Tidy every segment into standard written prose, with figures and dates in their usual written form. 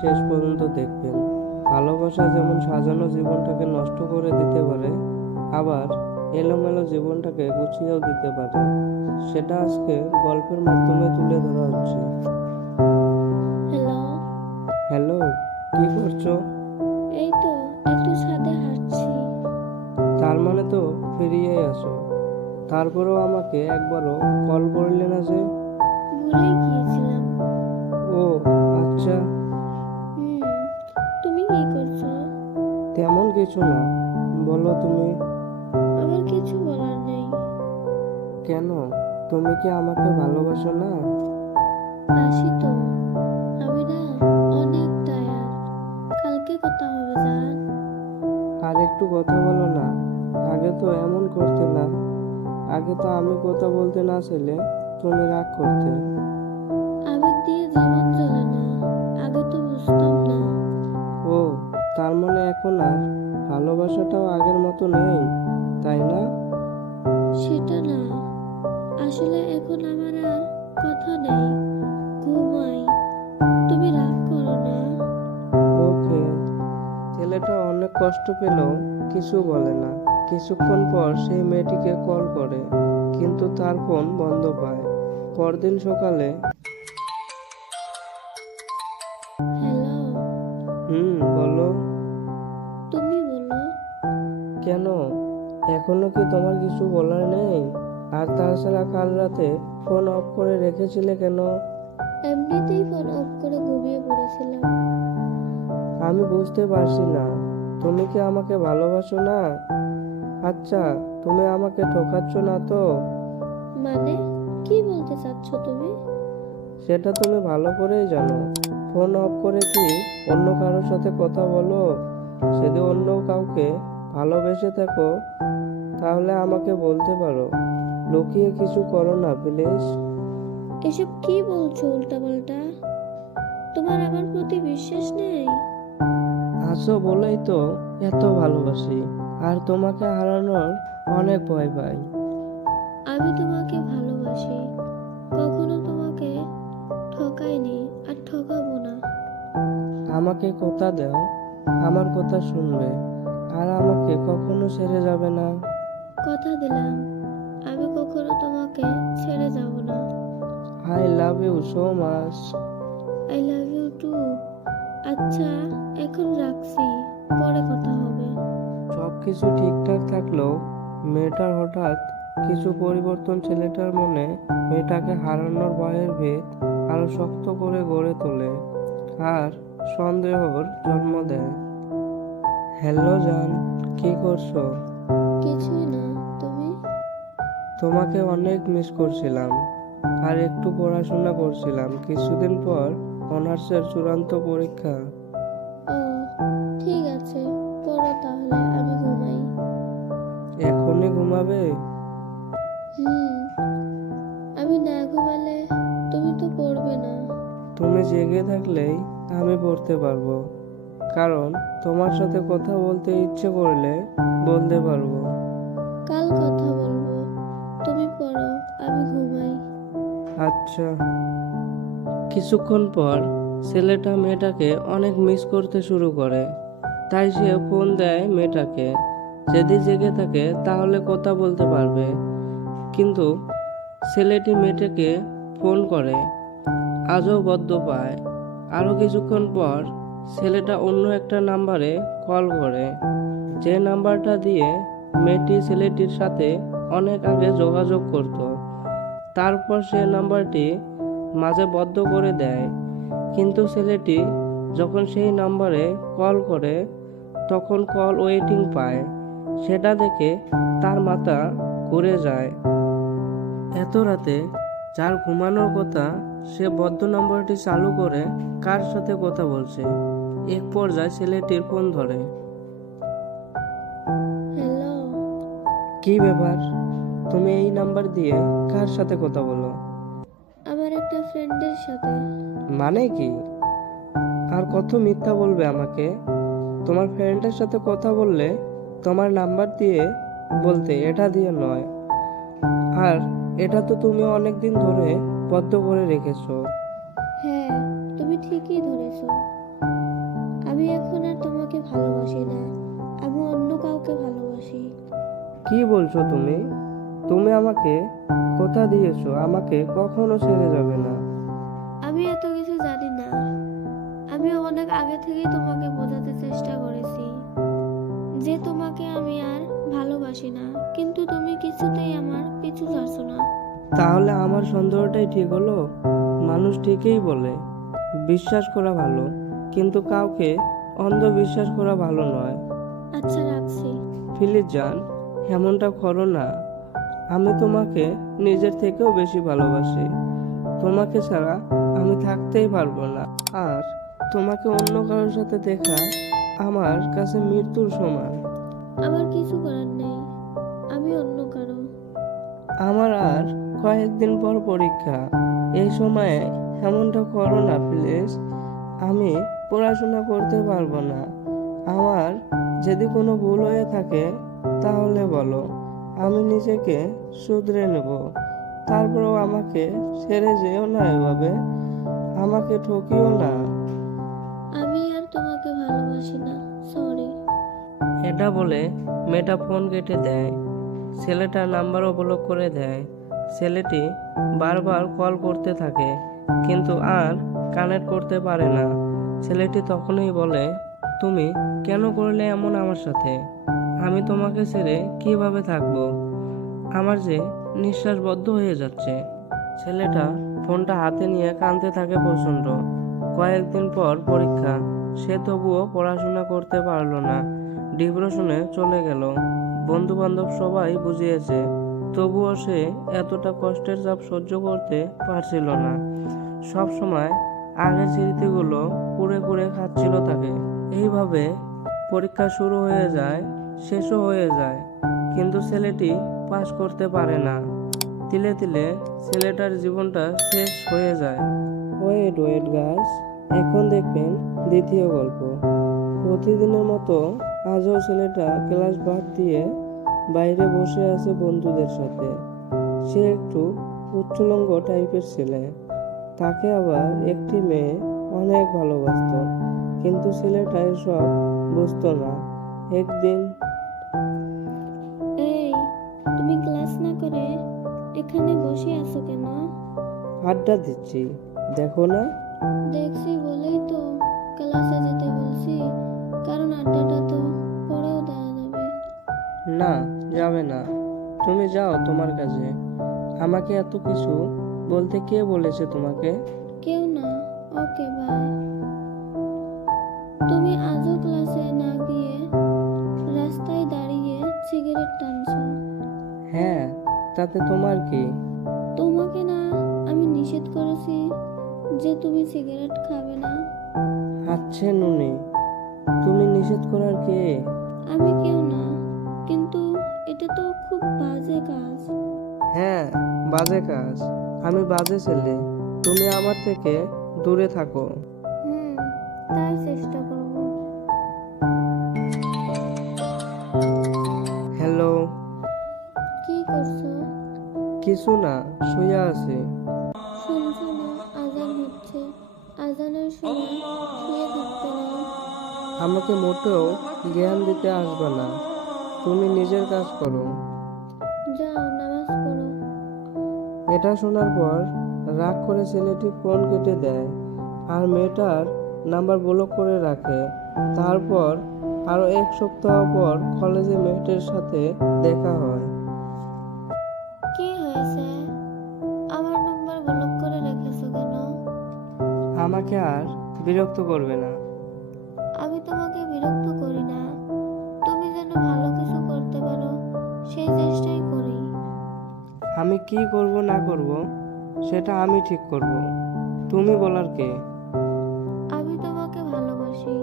শেষ পর্যন্ত দেখবেন। ভালোবাসা যেমন সাজানো জীবনটাকে নষ্ট করে দিতে পারে, আবার এলোমেলো জীবনটাকে গুছিয়েও দিতে পারে। সেটা আজকে গল্পের মাধ্যমে তুলে ধরা হচ্ছে। হ্যালো। হ্যালো, কি করছো? এই তো একটু ছাদে হাঁটছি। তার মানে তো ফিরিয়ে আসো। তারপরেও আমাকে একবারও কল করলে না যে? ভুলে গিয়েছিলাম। ও আচ্ছা। হুম। তুমি কি করছো? তেমন কিছু না, বলো তুমি। আমার কিছু বলার নেই। কেন? তুমি কি আমাকে ভালোবাসো না? বাসি তো। আমি না অনেক টায়ার্ড। কালকে কথা হবে জান। আর একটু কথা বলো না। আগে তো এমন করতে না। আগে তো আমি কথা বলতে না চাইলে তুমি রাগ করতে। আবেগ দিয়ে জীবন চলে না। আগে তো বুঝতাম না। ও, তার মানে এখন আর ভালোবাসাটাও আগের মতো নেই, তাই না? সেটা না। আসলে এখন আমার আর কথা নেই। ঘুমাই। তুমি রাগ করো না। ওকে। ছেলেটা অনেক কষ্ট পেলেও কিছু বলে না। কিছুক্ষণ পর সেই মেয়েটিকে কল করে, কিন্তু তার ফোন বন্ধ পায়। পরদিন সকালে। হ্যালো। বলো। তুমি বলো। কেন? এখনো কি তোমার কিছু বলার নেই? আর তাছাড়া কাল রাতে ফোন অফ করে রেখেছিলে কেন? এমনিতেই ফোন অফ করে ঘুমিয়ে পড়েছিলাম। আমি বুঝতে পারছি না, তুমি কি আমাকে ভালোবাসো না? আচ্ছা, তুমি আমাকে ঠকাচ্ছ না তো? মানে কি বলতে চাচ্ছ তুমি? সেটা তুমি ভালো করেই জানো। ফোন অফ করে কি অন্য কারোর সাথে কথা বলো? যদি অন্য কাউকে ভালোবেসে থাকো, তাহলে আমাকে বলতে পারো। লুকিয়ে কিছু করো না প্লিজ। এসব কি বলছো উল্টাপাল্টা? তোমার আমার প্রতি বিশ্বাস নেই? আছো বলেই তো এত ভালোবাসি, আর তোমাকে হারানোর অনেক ভয় পাই। আমি তোমাকে ভালোবাসি। কখনো তোমাকে ঠকাইনি আর ঠকাবো না। আমাকে কথা দাও, আমার কথা শুনবে, আর আমাকে কখনো ছেড়ে যাবে না। কথা দিলাম, আমি কখনো তোমাকে ছেড়ে যাব না। I love you so much. I love you too. আচ্ছা, এখন রাখছি, পরে কথা হবে। সবকিছু ঠিকঠাক থাকলেও মেয়েটার হঠাৎ কিছু পরিবর্তন ছেলেটার মনে মেয়েটাকে হারানোর ভয়ের ভিত আরো শক্ত করে গড়ে তোলে, আর সন্দেহর জন্ম দেয়। হ্যালো জান, কি করছো? কিছুই না। তুমি? তোমাকে অনেক মিস করছিলাম, আর একটু পড়াশোনা করছিলাম। কিছুদিন পর অনার্সের চূড়ান্ত পরীক্ষা। ও, ঠিক আছে, পড়ো তাহলে, আমি ঘুমাই। এখনই ঘুমাবে? হুম। আমি না ঘুমালে তুমি তো পড়বে না। তুমি জেগে থাকলেই আমি পড়তে পারবো, কারণ তোমার সাথে কথা বলতে ইচ্ছে করলে বলতে পারবো। কাল কথা বলবো। তুমি পড়ো, আমি ঘুমাই। আচ্ছা। কিছুক্ষণ পর ছেলেটা মেয়েটাকে অনেক মিস করতে শুরু করে, তাই সে ফোন দেয় মেয়েটাকে। যদি জেগে থাকে তাহলে কথা বলতে পারবে। কিন্তু ছেলেটি মেয়েটাকে ফোন করে, আজও বদ্ধ পায়। আরও কিছুক্ষণ পর ছেলেটা অন্য একটা নাম্বারে কল করে, যে নাম্বারটা দিয়ে মেয়েটি ছেলেটির সাথে অনেক আগে যোগাযোগ করত। তারপর সে নাম্বারটি মাঝে বন্ধ করে দেয়। কিন্তু ছেলেটি যখন সেই নাম্বারে কল করে, তখন কল ওয়েটিং পায়। সেটা দেখে তার মাথা ঘুরে যায়। এত রাতে যার ঘুমানোর কথা, সে বদ্ধ নম্বরটি চালু করে কার সাথে কথা বলছে। এক পর্যায়ে ছেলেটির ফোন ধরে। হ্যালো। কি ব্যাপার? তুমি এই নাম্বার দিয়ে কার সাথে কথা বলো? আমার একটা ফ্রেন্ডের সাথে। মানে কি? আর কত মিথ্যা বলবে আমাকে? তোমার ফ্রেন্ডের সাথে কথা বললে তোমার নাম্বার দিয়ে বলতে, এটা দিয়ে নয়। আর এটা তো তুমি অনেক দিন ধরে বদ্ধ করে রেখেছো। হ্যাঁ, তুমি ঠিকই ধরেছো। আমি এখন আর তোমাকে ভালোবাসি না, আমি অন্য কাউকে ভালোবাসি। কি বলছো তুমি? তুমি আমাকে কথা দিয়েছো আমাকে কখনো ছেড়ে যাবে না। আমি এত কিছু জানি না, আমি অনেক আগে থেকেই তোমাকে বোঝাতে চেষ্টা করেছি যে তোমাকে আমি আর ভালোবাসি না, কিন্তু তুমি কিছুতেই আমার পিছু ছাড়ছো না। তাহলে আমার সন্দেহটাই ঠিক হলো। মানুষ ঠিকই বলে বিশ্বাস করা ভালো, কিন্তু কাউকে অন্ধ বিশ্বাস করা ভালো নয়। আচ্ছা, রাখছি। প্লিজ জান, এমনটা করো না। আমি তোমাকে নিজের থেকেও বেশি ভালোবাসি। তোমাকে ছাড়া আমি থাকতেই পারবো না। আর তোমাকে অন্য কারোর সাথে দেখা আমার কাছে মৃত্যুর সমান। আমার কিছু করার নেই, আমি অন্য কারো। আমার আর কয়েকদিন পর পরীক্ষা। এই সময়ে এমনটা করো না প্লিজ। আমি পড়াশোনা করতে পারবো না। আমার যদি কোনো ভুল হয়ে থাকে তাহলে বলো, আমি নিজেকে শুধরে নেব। তারপরেও আমাকে ছেড়ে যেও না এভাবে, আমাকে ঠকিও না। আমি আর তোমাকে ভালোবাসি না, সরি। এটা বলে মেয়েটা ফোন কেটে দেয়। ছেলেটার নাম্বারও ব্লক করে দেয়। ছেলেটি বারবার কল করতে থাকে, কিন্তু আর কানেক্ট করতে পারে না। ছেলেটি তখনই বলে, তুমি কেন করলে এমন আমার সাথে? আমি তোমাকে ছেড়ে কিভাবে থাকবো? আমার যে নিঃশ্বাস বদ্ধ হয়ে যাচ্ছে। ছেলেটা ফোনটা হাতে নিয়ে কাঁদতে থাকে প্রচণ্ড। কয়েকদিন পর পরীক্ষা। সে তবুও পড়াশোনা করতে পারলো না। ডিপ্রেশনে চলে গেল। বন্ধু বান্ধব সবাই বুঝিয়েছে, তবুও সে এতটা কষ্টের চাপ সহ্য করতে পারছিল না। সব সময় আগের স্মৃতিগুলো কুড়ে কুড়ে খাচ্ছিল তাকে। এইভাবে পরীক্ষা শুরু হয়ে যায়, শেষও হয়ে যায়, কিন্তু ছেলেটি পাস করতে পারে না। তিলে তিলে ছেলেটার জীবনটা শেষ হয়ে যায়। ওয়েট ওয়েট গাইস, এখন দেখবেন দ্বিতীয় গল্প। প্রতিদিনের মতো আজও ছেলেটা ক্লাস বাদ দিয়ে বাইরে বসে আছে বন্ধুদের সাথে। সে একটু উচ্চলঙ্গ টাইপের ছেলে। তাকে আবার একটি মেয়ে অনেক ভালোবাসতো, কিন্তু ছেলেটা এসব বুঝতো না। একদিন, এই, তুমি ক্লাস না করে এখানে বসে আছো কেন? আড্ডা দিচ্ছি, দেখো না? দেখছি বলেই তো ক্লাসে যেতে বলছি, কারণ আড্ডাটা তো পরেও দেওয়া যাবে। না, যাবে না। তুমি যাও তোমার কাছে। আমাকে এত কিছু বলতে কে বলেছে তোমাকে? কেউ না, ওকে বাই। তুমি আজও ক্লাসে না গিয়ে রাস্তায় দাঁড়িয়ে সিগারেট টানছো। হ্যাঁ, তাতে তোমার কি? তোমাকে না আমি নিষেধ করেছি যে তুমি সিগারেট খাবে না? আচ্ছা নুনি, তুমি নিষেধ করার কে? আমি কেউ না, কিন্তু এটা তো খুব বাজে কাজ। হ্যাঁ, বাজে কাজ। আমি বাজে ছেলে। তুমি আমার থেকে দূরে থাকো। তাই চেষ্টা করব। হ্যালো। কি করছো? কিছু না, শুয়ে আছি। শুনছো না আজান হচ্ছে? আজানের সময় শুয়ে থাকতে নেই। আমাকে মোটেও জ্ঞান দিতে আসবে না। তুমি নিজের কাজ করো। যাও নামাজ পড়ো। এটা শোনার পর রাগ করে ছেলেটি ফোন কেটে দেয় আর মেয়েটার নাম্বার ব্লক করে রাখে। তারপর আরো এক সপ্তাহ পর কলেজে মেয়েটার সাথে দেখা হয়। কি হয়েছে? আমার নাম্বার ব্লক করে রেখেছো কেন? আমাকে আর বিরক্ত করবে না। আমি তোমাকে বিরক্ত করি না, তুমি যেন ভালো কিছু করতে পারো সেই চেষ্টাই করি। আমি কি করব না করব সেটা আমি ঠিক করব। তুমি বলার কে? আমি তোমাকে ভালোবাসি,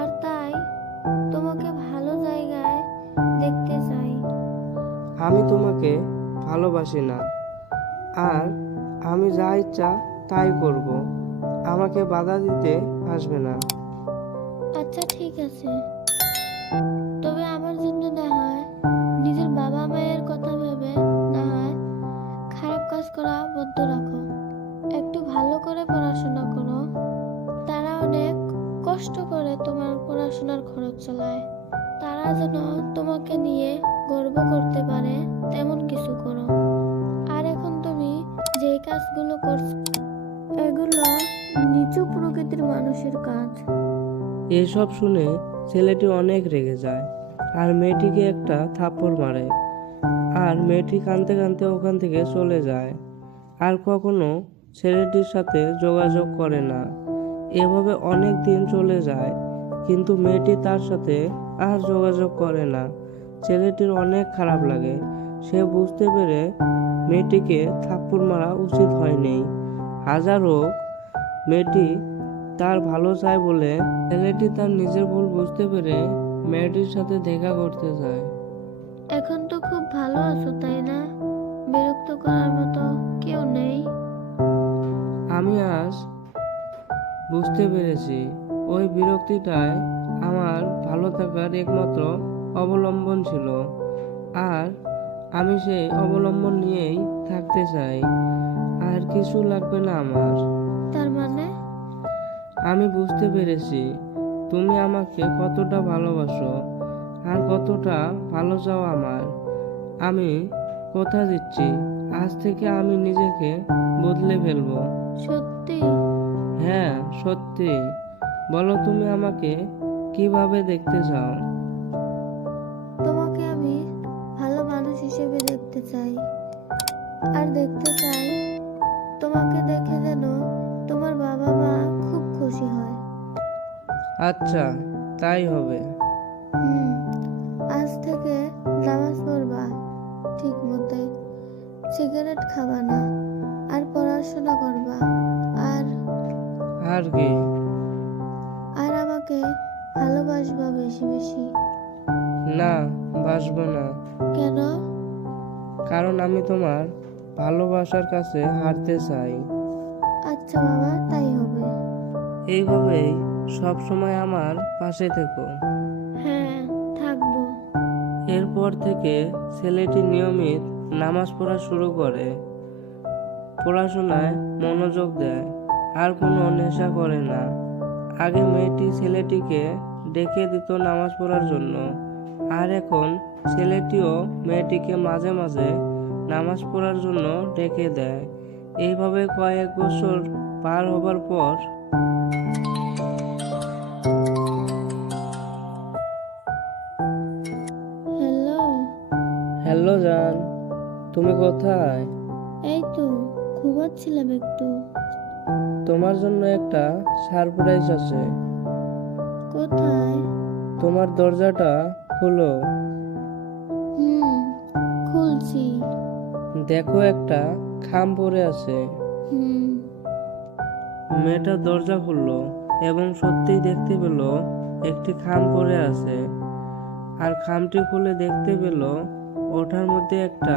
আর তাই তোমাকে ভালো জায়গায় দেখতে চাই। আমি তোমাকে ভালোবাসি না, আর আমি যা ইচ্ছা তাই করব। আমাকে বাধা দিতে আসবে না। আচ্ছা ঠিক আছে, তবে আমার জন্য না হয় নিজের বাবা মায়ের কথা ভেবে না হয় খারাপ কাজ করা বন্ধ রাখো। একটু ভালো করে পড়াশোনা করো, তারা অনেক কষ্ট কষ্ট করে তোমার পড়াশোনার খরচ চালায়। তারা যেন তোমাকে নিয়ে গর্ব করতে পারে তেমন কিছু করো। আর এখন তুমি যে কাজগুলো করছো এগুলো নিচু প্রকৃতির মানুষের কাজ। এসব শুনে ছেলেটি অনেক রেগে যায় আর মেয়েটিকে একটা থাপ্পড় মারে। আর মেয়েটি কাঁদতে কাঁদতে ওখান থেকে চলে যায় আর কখনো ছেলেটির সাথে যোগাযোগ করে না। এভাবে অনেক দিন চলে যায়, কিন্তু মেয়েটি তার সাথে আর যোগাযোগ করে না। ছেলেটির অনেক খারাপ লাগে। সে বুঝতে পেরে মেয়েটিকে থাপ্পড় মারা উচিত হয়নি। হাজার হোক, মেয়েটি তার ভালো চায় বলে ছেলেটি তার নিজের ভুল বুঝতে পেরে মেয়েটির সাথে দেখা করতে যায়। এখন তো খুব ভালো আছো তাই না? বিরক্ত করার মতো কেউ নেই। আমি আজ বুঝতে পেরেছি ওই বিরক্তিটাই আমার ভালো থাকার একমাত্র অবলম্বন ছিল, আর আমি সেই অবলম্বন নিয়েই থাকতে চাই। আর কিছু লাগবে না আমার। তার মানে? আমি বুঝতে পেরেছি তুমি আমাকে কতটা ভালোবাসো আর কতটা ভালো চাও আমার। আমি কথা দিচ্ছি, আজ থেকে আমি নিজেকে বদলে ফেলবো। সত্যি? হ্যাঁ, সত্যি। বলো তুমি আমাকে কিভাবে দেখতে চাও? তোমাকে আমি ভালো মানুষ হিসেবে দেখতে চাই। আর দেখতে চাই তোমাকে দেখে যেন তোমার বাবা মা খুব খুশি হয়। আচ্ছা, তাই হবে। হুম, আজ থেকে নামাজ পড়বা ঠিক মতে, সিগারেট খাবা না, আর পড়াশোনা করবা। আর আর কি? আর আমাকে ভালোবাসবা বেশি বেশি। না, বাসবো না। কেন? কারণ আমি তোমার ভালোবাসার কাছে হারতে চাই। আচ্ছা বাবা, তাই হবে। এইভাবেই সব সময় আমার পাশে থেকো। হ্যাঁ, থাকবো। এরপর থেকে ছেলেটি নিয়মিত নামাজ পড়া শুরু করে, পড়াশোনায় মনোযোগ দেয় আর কোনো নেশা করে না। আগে মেয়েটি ছেলেটিকে ডেকে দিত নামাজ পড়ার জন্য, আর এখন ছেলেটিও মেয়েটিকে মাঝে মাঝে নামাজ পড়ার জন্য ডেকে দেয়। এইভাবে কয়েক বছর পার হবার পর হ্যালো। হ্যালো জান, তুমি কোথায়? এই তো ঘুমাচ্ছিলাম একটু। তোমার জন্য একটা সারপ্রাইজ আছে। কোথায়? তোমার দরজাটা খোলো। হুম, খুলছি। দেখো, একটা খাম পড়ে আছে। হুম। মেয়েটা দরজা খুললো এবং সত্যিই দেখতে পেল একটি খাম পড়ে আছে। আর খামটি খুলে দেখতে পেল ওটার মধ্যে একটা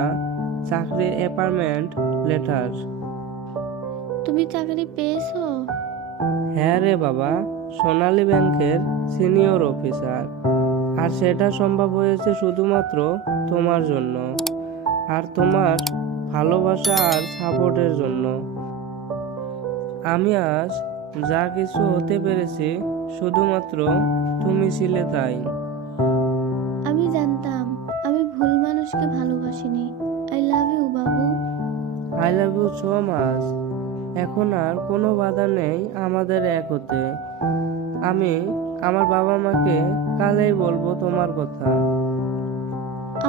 চাকরির অ্যাপয়েন্টমেন্ট লেটার। তুমি চাকরি পেয়েছো? হ্যাঁ রে বাবা, সোনালী ব্যাংকের সিনিয়র অফিসার। আর সেটা সম্ভব হয়েছে শুধুমাত্র তোমার জন্য, আর তোমার ভালোবাসা আর সাপোর্টের জন্য। আমি আজ যা কিছু হতে পেরেছি শুধুমাত্র তুমি ছিলে তাই। আমি জানতাম আমি ভুল মানুষকে ভালোবাসিনি। আই লাভ ইউ বাবু। I love you so much. এখন আর কোনো বাধা নেই আমাদের এক হতে। আমি আমার বাবা মাকে কালই বলবো তোমার কথা।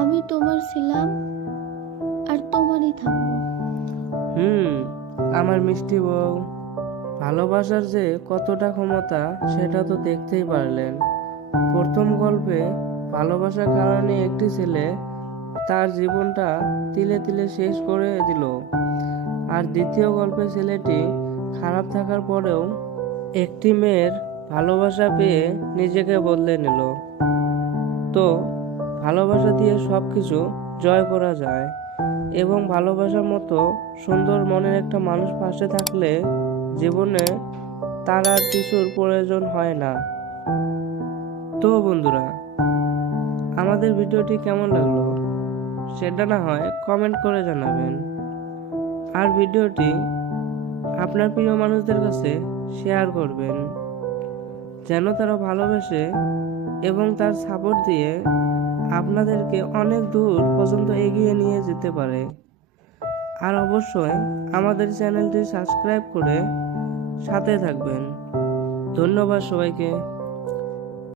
আমি তোমার ছিলাম আর তোমারই থাকবো। আমার মিষ্টি বউ। ভালোবাসার যে কতটা ক্ষমতা সেটা তো দেখতেই পারলেন। প্রথম গল্পে ভালোবাসার কারণে একটি ছেলে তার জীবনটা তিলে তিলে শেষ করে দিল, আর দ্বিতীয় গল্পে ছেলেটি খারাপ থাকার পরেও একটি মেয়ের ভালোবাসা পেয়ে নিজেকে বদলে নিল। তো ভালোবাসা দিয়ে সব কিছু জয় করা যায়, এবং ভালোবাসার মতো সুন্দর মনের একটা মানুষ পাশে থাকলে জীবনে তার আর কিছুর প্রয়োজন হয় না। তো বন্ধুরা, আমাদের ভিডিওটি কেমন লাগলো সেটা না হয় কমেন্ট করে জানাবেন, আর ভিডিওটি আপনার প্রিয় মানুষদের কাছে শেয়ার করবেন। যেন তারা ভালোবেসে এবং তার সাপোর্ট দিয়ে আপনাদেরকে অনেক দূর পর্যন্ত এগিয়ে নিয়ে যেতে পারে। আর অবশ্যই আমাদের চ্যানেলটি সাবস্ক্রাইব করে সাথে থাকবেন। ধন্যবাদ সবাইকে।